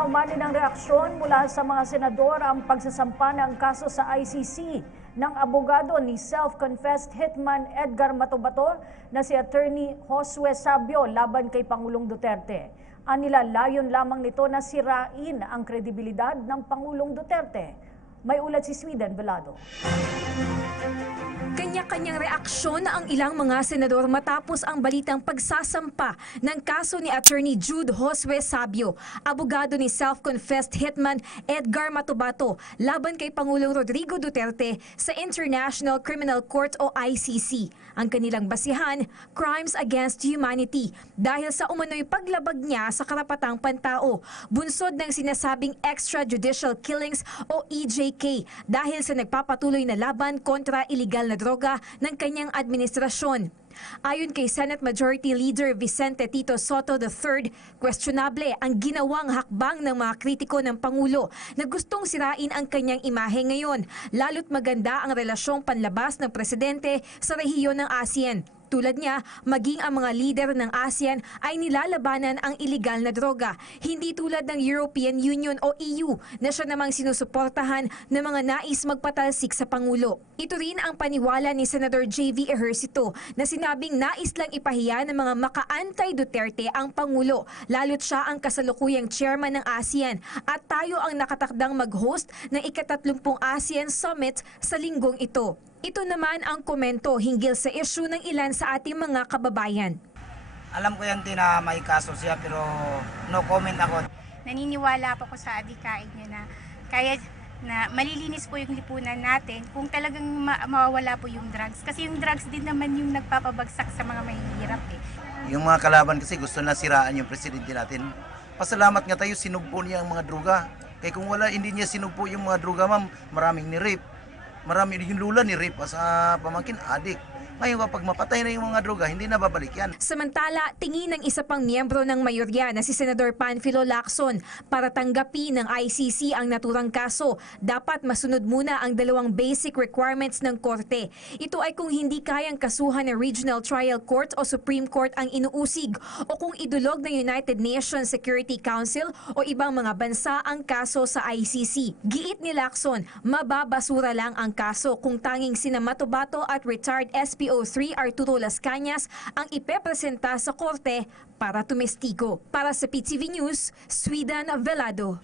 Umani ng reaksyon mula sa mga senador ang pagsasampa ng kaso sa ICC ng abogado ni self-confessed hitman Edgar Matubato na si Attorney Josue Sabio laban kay Pangulong Duterte. Anila layon lamang nito na sirain ang kredibilidad ng Pangulong Duterte. May ulat si Sweden Velado. Kanya-kanyang reaksyon ang ilang mga senador matapos ang balitang pagsasampa ng kaso ni Attorney Jude Josue Sabio, abogado ni self-confessed hitman Edgar Matubato laban kay Pangulong Rodrigo Duterte sa International Criminal Court o ICC. Ang kanilang basihan, crimes against humanity dahil sa umano'y paglabag niya sa karapatang pantao, bunsod ng sinasabing extrajudicial killings o EJK dahil sa nagpapatuloy na laban kontra iligal na droga ng kanyang administrasyon. Ayon kay Senate Majority Leader Vicente Tito Soto III, questionable ang ginawang hakbang ng mga kritiko ng Pangulo na gustong sirain ang kanyang imahe ngayon, lalo't maganda ang relasyong panlabas ng presidente sa rehiyon ng ASEAN. Tulad niya, maging ang mga lider ng ASEAN ay nilalabanan ang iligal na droga, hindi tulad ng European Union o EU na siya namang sinusuportahan ng mga nais magpatalsik sa Pangulo. Ito rin ang paniwala ni Senator J.V. Ejercito na sinabing nais lang ipahiya ng mga maka-antay Duterte ang Pangulo, lalo't siya ang kasalukuyang chairman ng ASEAN at tayo ang nakatakdang mag-host ng ika-30 ASEAN Summit sa linggong ito. Ito naman ang komento hinggil sa issue ng ilan sa ating mga kababayan. Alam ko yan din na may kaso siya pero no comment ako. Naniniwala po ko sa adikain niya na kaya na malilinis po yung lipunan natin kung talagang mawawala po yung drugs. Kasi yung drugs din naman yung nagpapabagsak sa mga mahihirap eh. Yung mga kalaban kasi gusto na siraan yung presidente natin. Pasalamat nga tayo sinugpo niya ang mga droga. Kaya kung wala hindi niya sinugpo yung mga droga ma'am, maraming ni-rape. Marami yung lula ni rape sa pamangkin, adik. Ngayon kapag mapatay na yung mga droga, hindi na babalik yan. Samantala, tingin ng isa pang miyembro ng mayorya na si Senador Panfilo Lacson para tanggapin ng ICC ang naturang kaso, dapat masunod muna ang dalawang basic requirements ng korte. Ito ay kung hindi kayang kasuhan ng Regional Trial Court o Supreme Court ang inuusig o kung idulog ng United Nations Security Council o ibang mga bansa ang kaso sa ICC. Giit ni Lacson, mababasura lang ang kaso kung tanging sina Matubato at retired SPO3 Arturo Las Cañas ang ipepresenta sa korte para tumestigo. Para sa PTV News, Sweden Velado.